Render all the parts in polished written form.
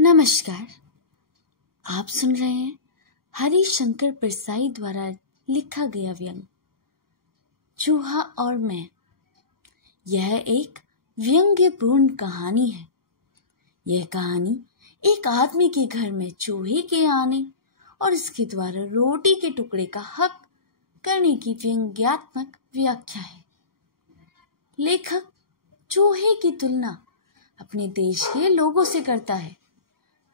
नमस्कार। आप सुन रहे हैं हरिशंकर परसाई द्वारा लिखा गया व्यंग चूहा और मैं। यह एक व्यंग्यपूर्ण कहानी है। यह कहानी एक आदमी के घर में चूहे के आने और इसके द्वारा रोटी के टुकड़े का हक करने की व्यंग्यात्मक व्याख्या है। लेखक चूहे की तुलना अपने देश के लोगों से करता है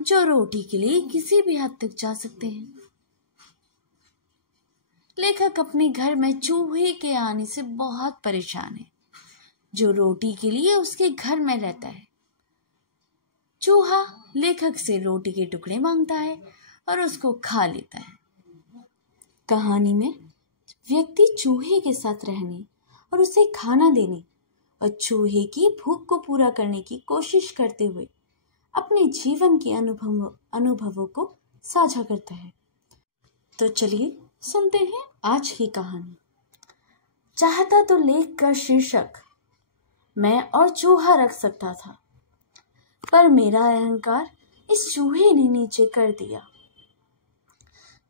जो रोटी के लिए किसी भी हद तक जा सकते हैं। लेखक अपने घर में चूहे के आने से बहुत परेशान है जो रोटी के लिए उसके घर में रहता है। चूहा लेखक से रोटी के टुकड़े मांगता है और उसको खा लेता है। कहानी में व्यक्ति चूहे के साथ रहने और उसे खाना देने और चूहे की भूख को पूरा करने की कोशिश करते हुए अपने जीवन के अनुभवों को साझा करता है। तो चलिए सुनते हैं आज की कहानी। चाहता तो लेख का शीर्षक मैं और चूहा रख सकता था, पर मेरा अहंकार इस चूहे ने नीचे कर दिया।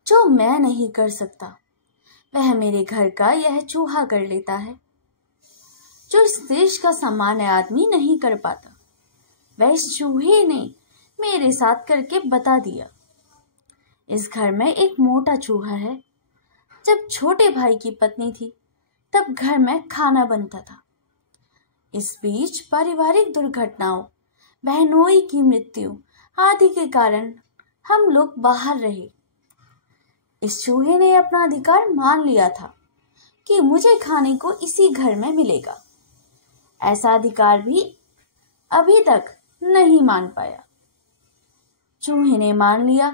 जो मैं नहीं कर सकता वह मेरे घर का यह चूहा कर लेता है। जो इस देश का सामान्य आदमी नहीं कर पाता वह इस चूहे ने मेरे साथ करके बता दिया। इस घर में एक मोटा चूहा है। जब छोटे भाई की पत्नी थी तब घर में खाना बनता था। इस बीच पारिवारिक दुर्घटनाओं, बहनोई की मृत्यु आदि के कारण हम लोग बाहर रहे। इस चूहे ने अपना अधिकार मान लिया था कि मुझे खाने को इसी घर में मिलेगा। ऐसा अधिकार भी अभी तक नहीं मान पाया। चूहे ने मान लिया।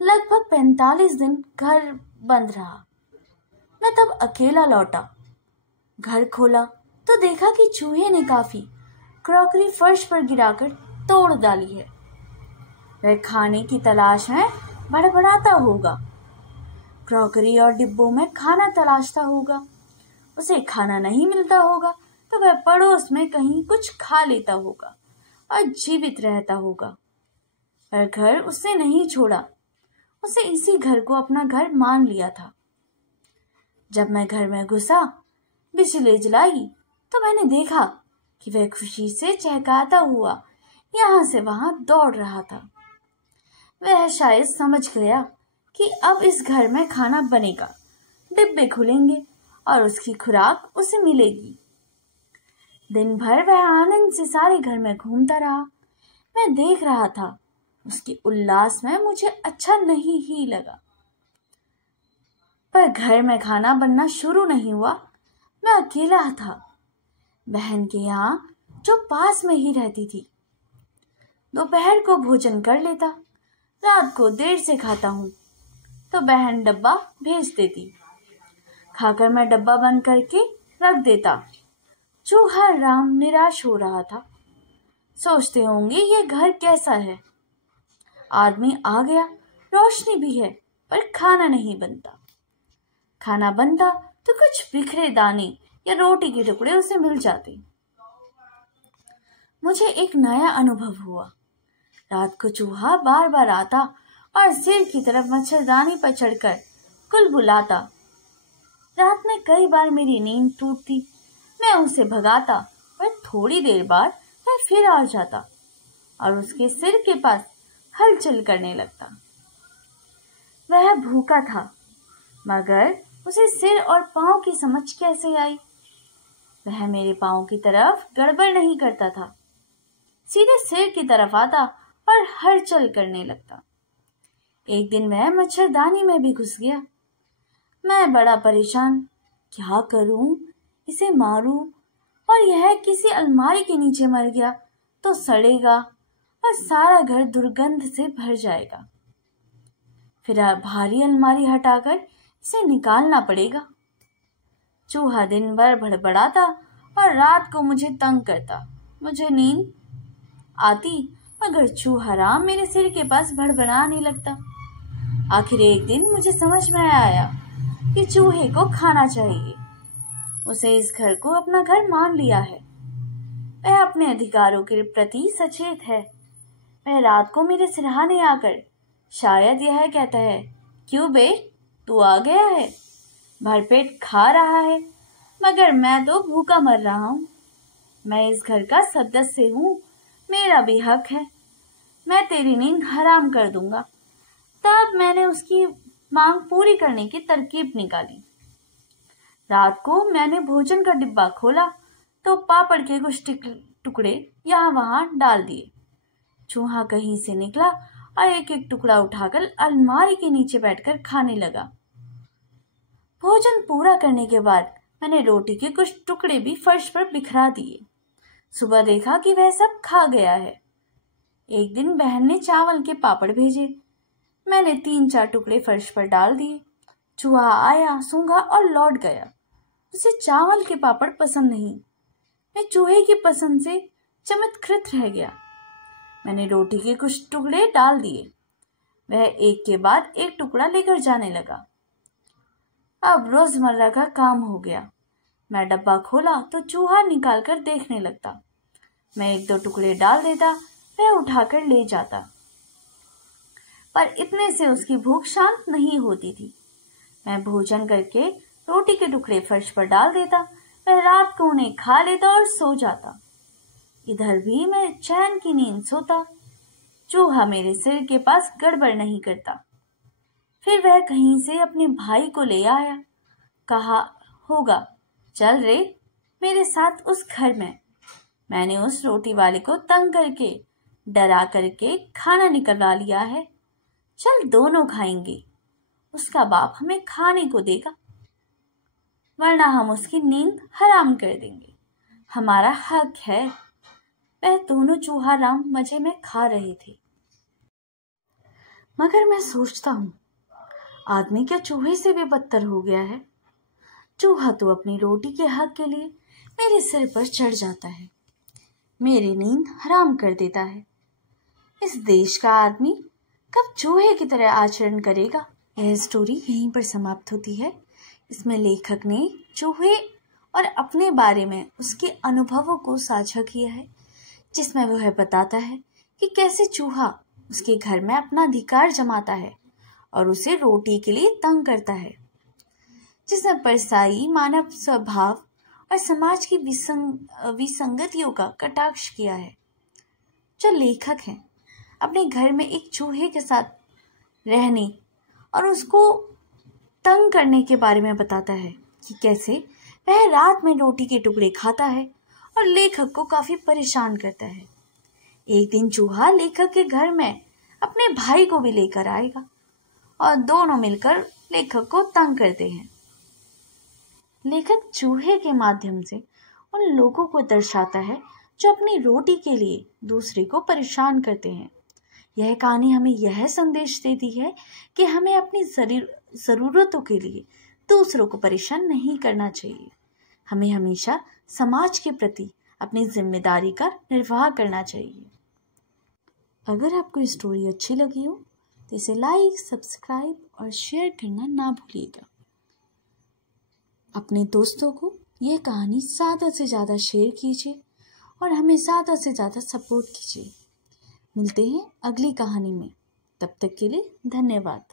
लगभग 45 दिन घर बंद रहा। मैं तब अकेला लौटा। घर खोला तो देखा कि चूहे ने काफी क्रॉकरी फर्श पर गिराकर तोड़ डाली है। वह खाने की तलाश में बड़बड़ाता होगा। क्रॉकरी और डिब्बों में खाना तलाशता होगा। उसे खाना नहीं मिलता होगा तो वह पड़ोस में कहीं कुछ खा लेता होगा और जीवित रहता होगा। पर घर उसने नहीं छोड़ा। उसे इसी घर को अपना घर मान लिया था। जब मैं घर में घुसा, बिजली जलाई तो मैंने देखा कि वह खुशी से चहकाता हुआ यहाँ से वहां दौड़ रहा था। वह शायद समझ गया कि अब इस घर में खाना बनेगा, डिब्बे खुलेंगे और उसकी खुराक उसे मिलेगी। दिन भर वह आनंद से सारे घर में घूमता रहा। मैं देख रहा था। उसके उल्लास में मुझे अच्छा नहीं ही लगा। पर घर में खाना बनना शुरू नहीं हुआ। मैं अकेला था। बहन के यहाँ, जो पास में ही रहती थी, दोपहर को भोजन कर लेता। रात को देर से खाता हूँ तो बहन डब्बा भेज देती। खाकर मैं डब्बा बंद करके रख देता। चूहा राम निराश हो रहा था। सोचते होंगे ये घर कैसा है। आदमी आ गया, रोशनी भी है, पर खाना नहीं बनता। खाना बनता तो कुछ बिखरे दाने या रोटी के टुकड़े उसे मिल जाते। मुझे एक नया अनुभव हुआ। रात को चूहा बार बार आता और सिर की तरफ मच्छरदानी पर चढ़कर कुलबुलाता। रात में कई बार मेरी नींद टूटती। मैं उसे भगाता, पर थोड़ी देर बाद वह फिर आ जाता और उसके सिर के पास हलचल करने लगता। वह भूखा था, मगर उसे सिर और पांव की समझ कैसे आई? वह मेरे पांव की तरफ गड़बड़ नहीं करता था, सीधे सिर की तरफ आता और हलचल करने लगता। एक दिन वह मच्छरदानी में भी घुस गया। मैं बड़ा परेशान, क्या करूं? इसे मारूं और यह किसी अलमारी के नीचे मर गया तो सड़ेगा और सारा घर दुर्गंध से भर जाएगा। फिर भारी अलमारी हटाकर इसे निकालना पड़ेगा। चूहा दिन भर बड़बड़ाता और रात को मुझे तंग करता। मुझे नींद आती, मगर चूहा राम मेरे सिर के पास बड़बड़ाने लगता। आखिर एक दिन मुझे समझ में आया कि चूहे को खाना चाहिए। उसे इस घर को अपना घर मान लिया है। वह अपने अधिकारों के प्रति सचेत है। वह रात को मेरे सिरहाने आकर शायद यह कहता है, क्यों बे, तू आ गया है, भरपेट खा रहा है, मगर मैं तो भूखा मर रहा हूँ। मैं इस घर का सदस्य हूँ, मेरा भी हक है, मैं तेरी नींद हराम कर दूंगा। तब मैंने उसकी मांग पूरी करने की तरकीब निकाली। रात को मैंने भोजन का डिब्बा खोला तो पापड़ के कुछ टुकड़े यहाँ वहां डाल दिए। चूहा कहीं से निकला और एक एक टुकड़ा उठाकर अलमारी के नीचे बैठकर खाने लगा। भोजन पूरा करने के बाद मैंने रोटी के कुछ टुकड़े भी फर्श पर बिखरा दिए। सुबह देखा कि वह सब खा गया है। एक दिन बहन ने चावल के पापड़ भेजे। मैंने 3-4 टुकड़े फर्श पर डाल दिए। चूहा आया, सूंघा और लौट गया। उसे चावल के पापड़ पसंद नहीं। मैं चूहे की पसंद से चमत्कृत रह गया। मैंने रोटी के कुछ टुकड़े डाल दिए। वह एक के बाद एक टुकड़ा लेकर जाने लगा। अब रोजमर्रा का काम हो गया। मैं डब्बा खोला तो चूहा निकालकर देखने लगता। मैं 1-2 टुकड़े डाल देता, वह उठाकर ले जाता। पर इतने से उसकी भूख शांत नहीं होती थी। मैं भोजन करके रोटी के टुकड़े फर्श पर डाल देता, वह रात को उन्हें खा लेता और सो जाता। इधर भी मैं चैन की नींद सोता। चूहा मेरे सिर के पास गड़बड़ नहीं करता। फिर वह कहीं से अपने भाई को ले आया। कहा होगा, चल रे मेरे साथ उस घर में। मैंने उस रोटी वाले को तंग करके, डरा करके खाना निकलवा लिया है। चल दोनों खाएंगे, उसका बाप हमें खाने को देगा, वरना हम उसकी नींद हराम कर देंगे। हमारा हक है। वह दोनों चूहा राम मजे में खा रहे थे। मगर मैं सोचता हूँ, आदमी क्या चूहे से भी बदतर हो गया है। चूहा तो अपनी रोटी के हक के लिए मेरे सिर पर चढ़ जाता है, मेरी नींद हराम कर देता है। इस देश का आदमी कब चूहे की तरह आचरण करेगा? यह स्टोरी यहीं पर समाप्त होती है। इसमें लेखक ने चूहे और अपने बारे में उसके अनुभवों को साझा किया है, जिसमें वह बताता है कि कैसे चूहा उसके घर में अपना अधिकार जमाता है और उसे रोटी के लिए तंग करता है, जिसमें परसाई मानव स्वभाव और समाज की विसंगतियों का कटाक्ष किया है। जो लेखक हैं अपने घर में एक चूहे के साथ रहने और उसको तंग करने के बारे में बताता है कि कैसे वह रात में रोटी के टुकड़े खाता है और लेखक को काफी परेशान करता है। एक दिन चूहा लेखक के घर में अपने भाई को भी लेकर आएगा और दोनों मिलकर लेखक को तंग करते हैं। लेखक चूहे के माध्यम से उन लोगों को दर्शाता है जो अपनी रोटी के लिए दूसरे को परेशान करते हैं। यह कहानी हमें यह संदेश देती है कि हमें अपनी जरूरतों के लिए दूसरों को परेशान नहीं करना चाहिए। हमें हमेशा समाज के प्रति अपनी जिम्मेदारी का निर्वाह करना चाहिए। अगर आपको स्टोरी अच्छी लगी हो तो इसे लाइक, सब्सक्राइब और शेयर करना ना भूलिएगा। अपने दोस्तों को ये कहानी ज़्यादा से ज़्यादा शेयर कीजिए और हमें ज़्यादा से ज़्यादा सपोर्ट कीजिए। मिलते हैं अगली कहानी में। तब तक के लिए धन्यवाद।